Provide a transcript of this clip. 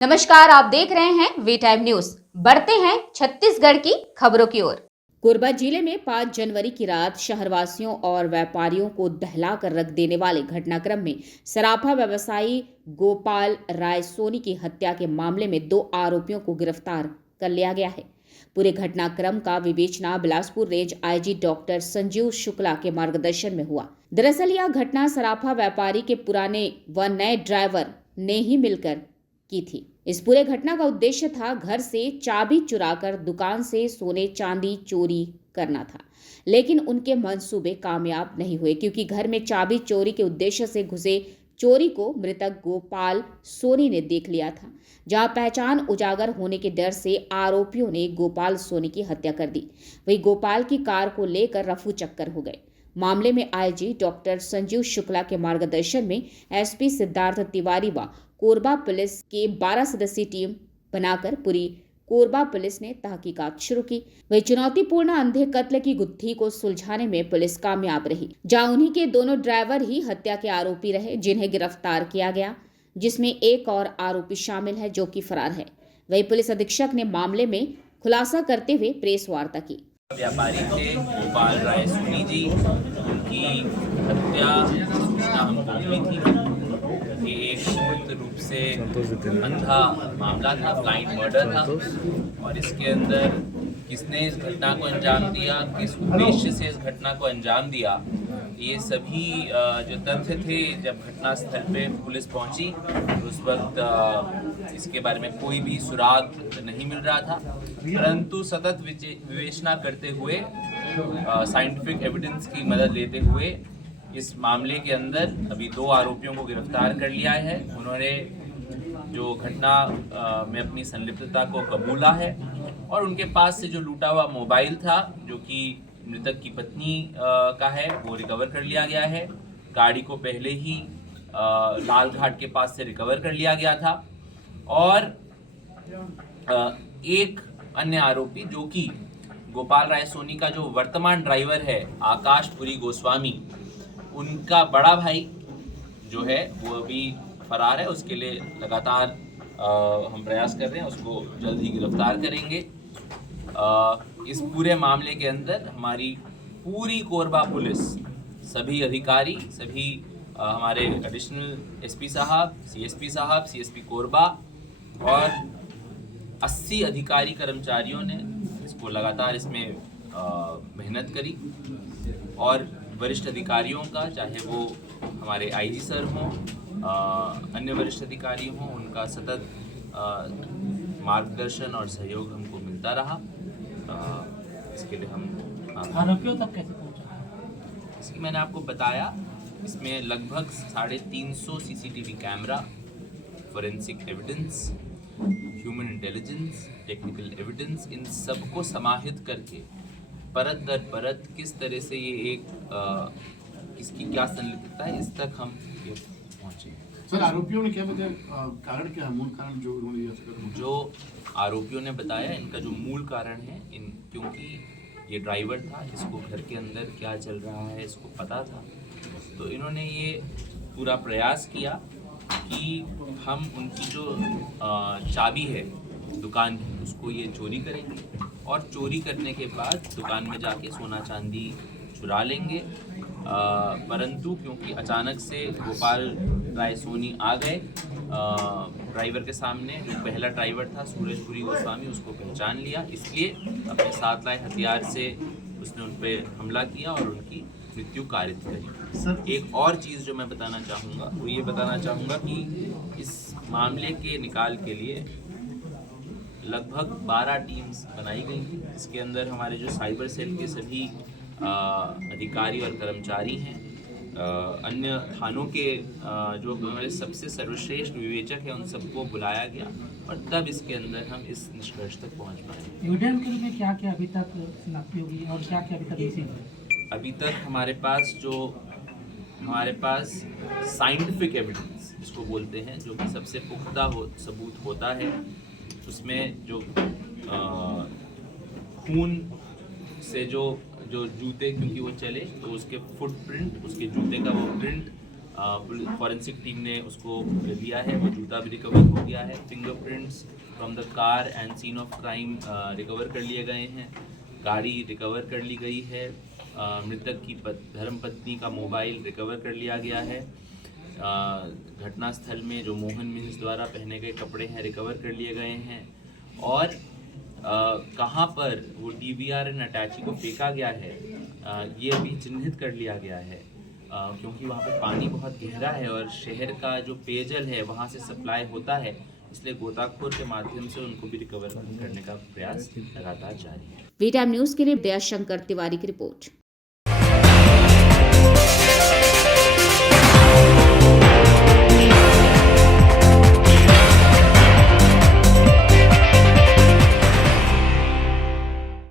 नमस्कार, आप देख रहे हैं वी टाइम न्यूज। बढ़ते हैं छत्तीसगढ़ की खबरों की ओर। कोरबा जिले में 5 जनवरी की रात शहरवासियों और व्यापारियों को दहला कर रख देने वाले घटनाक्रम में सराफा व्यवसायी गोपाल राय सोनी की हत्या के मामले में 2 आरोपियों को गिरफ्तार कर लिया गया है। पूरे घटनाक्रम का विवेचना Bilaspur range IG doctor Sanjeev Shukla के मार्गदर्शन में हुआ। दरअसल यह घटना सराफा व्यापारी के पुराने व नए ड्राइवर ने ही मिलकर की थी। इस पूरे घटना का उद्देश्य था घर से चाबी चुराकर दुकान से सोने चांदी चोरी करना था, लेकिन उनके मंसूबे कामयाब नहीं हुए क्योंकि घर में चाबी चोरी के उद्देश्य से घुसे चोरी को मृतक गोपाल सोनी ने देख लिया था, जहां पहचान उजागर होने के डर से आरोपियों ने गोपाल सोनी की हत्या कर दी। वही गोपाल की कार को लेकर रफू चक्कर हो गए। मामले में आईजी डॉक्टर संजीव शुक्ला के मार्गदर्शन में एसपी सिद्धार्थ तिवारी व कोरबा पुलिस के 12 सदस्यीय टीम बनाकर पूरी कोरबा पुलिस ने तहकीकात शुरू की। वही चुनौतीपूर्ण अंधे कत्ल की गुत्थी को सुलझाने में पुलिस कामयाब रही, जहां उन्हीं के दोनों ड्राइवर ही हत्या के आरोपी रहे, जिन्हें गिरफ्तार किया गया, जिसमें एक और आरोपी शामिल है जो कि फरार है। वही पुलिस अधीक्षक ने मामले में खुलासा करते हुए प्रेस वार्ता की। व्यापारी थे गोपाल राय सोनी जी, उनकी हत्या सूचना हमको मिली थी। ये एक संयुक्त रूप से अंधा मामला था, ब्लाइंड मर्डर था, और इसके अंदर किसने इस घटना को अंजाम दिया, किस उद्देश्य से इस घटना को अंजाम दिया, ये सभी जो तथ्य थे जब घटनास्थल पे पुलिस पहुंची उस वक्त इसके बारे में कोई भी सुराग नहीं मिल रहा था, परंतु सतत विवेचना करते हुए साइंटिफिक एविडेंस की मदद लेते हुए इस मामले के अंदर अभी 2 आरोपियों को गिरफ्तार कर लिया है। उन्होंने जो घटना में अपनी संलिप्तता को कबूला है और उनके पास से जो लूटा हुआ मोबाइल था जो कि मृतक की पत्नी का है वो रिकवर कर लिया गया है। गाड़ी को पहले ही लाल घाट के पास से रिकवर कर लिया गया था और एक अन्य आरोपी जो कि गोपाल राय सोनी का जो वर्तमान ड्राइवर है आकाशपुरी गोस्वामी, उनका बड़ा भाई जो है वो अभी फरार है। उसके लिए लगातार हम प्रयास कर रहे हैं, उसको जल्द ही गिरफ्तार करेंगे। इस पूरे मामले के अंदर हमारी पूरी कोरबा पुलिस, सभी अधिकारी, सभी हमारे एडिशनल एसपी साहब, सीएसपी साहब, सीएसपी कोरबा और 80 अधिकारी कर्मचारियों ने इसको लगातार इसमें मेहनत करी और वरिष्ठ अधिकारियों का, चाहे वो हमारे आईजी सर हों, अन्य वरिष्ठ अधिकारी हों, उनका सतत मार्गदर्शन और सहयोग हमको मिलता रहा। इसके लिए हम आरोपियों तक कैसे पहुंचा? इसकी मैंने आपको बताया, इसमें लगभग 350 CCTV camera, forensic evidence, human intelligence, technical evidence, इन सबको समाहित करके परत दर परत किस तरह से ये एक किसकी क्या संलिप्तता है, इस तक हम ये पहुँचे। सर, आरोपियों ने क्या बताया, कारण क्या है, मूल कारण जो उन्होंने दिया? जो आरोपियों ने बताया, इनका जो मूल कारण है, क्योंकि ये ड्राइवर था, इसको घर के अंदर क्या चल रहा है इसको पता था, तो इन्होंने ये पूरा प्रयास किया कि हम उनकी जो चाबी है दुकान की उसको ये चोरी करेंगे और चोरी करने के बाद दुकान में जाके सोना चांदी चुरा लेंगे। परंतु क्योंकि अचानक से गोपाल राय सोनी आ गए ड्राइवर के सामने, जो पहला ड्राइवर था सूरजपुरी गोस्वामी, उसको पहचान लिया, इसलिए अपने साथ लाए हथियार से उसने उन पर हमला किया और उनकी मृत्यु कारित करी। एक और चीज़ जो मैं बताना चाहूँगा वो ये बताना चाहूँगा कि इस मामले के निकाल के लिए लगभग 12 टीम्स बनाई गई थी, जिसके अंदर हमारे जो साइबर सेल के सभी अधिकारी और कर्मचारी हैं, अन्य थानों के जो हमारे सबसे सर्वश्रेष्ठ विवेचक हैं, उन सबको बुलाया गया और तब इसके अंदर हम इस निष्कर्ष तक पहुंच पाए। एविडेंस के लिए क्या क्या अभी तक शिनाख्ती होगी और क्या क्या अभी तक मिसिंग है? अभी तक हमारे पास साइंटिफिक एविडेंस जिसको बोलते हैं, जो कि सबसे पुख्ता सबूत होता है, उसमें जो खून से जो जूते, क्योंकि वो चले तो उसके फुटप्रिंट, उसके जूते का वो प्रिंट फॉरेंसिक टीम ने उसको लिया है, वो जूता भी रिकवर हो गया है। Fingerprints from the car and scene of crime recover कर लिए गए हैं, गाड़ी रिकवर कर ली गई है, मृतक की धर्मपत्नी का मोबाइल रिकवर कर लिया गया है। घटनास्थल में जो मोहन मिन्स द्वारा पहने गए कपड़े हैं रिकवर कर लिए गए हैं, और कहाँ पर वो DVR एंड अटैची को फेंका गया है ये भी चिन्हित कर लिया गया है, क्योंकि वहाँ पे पानी बहुत गहरा है और शहर का जो पेयजल है वहाँ से सप्लाई होता है, इसलिए गोताखोर के माध्यम से उनको भी रिकवर करने का प्रयास लगातार जारी है। वी टाइम न्यूज के लिए दयाशंकर तिवारी की रिपोर्ट।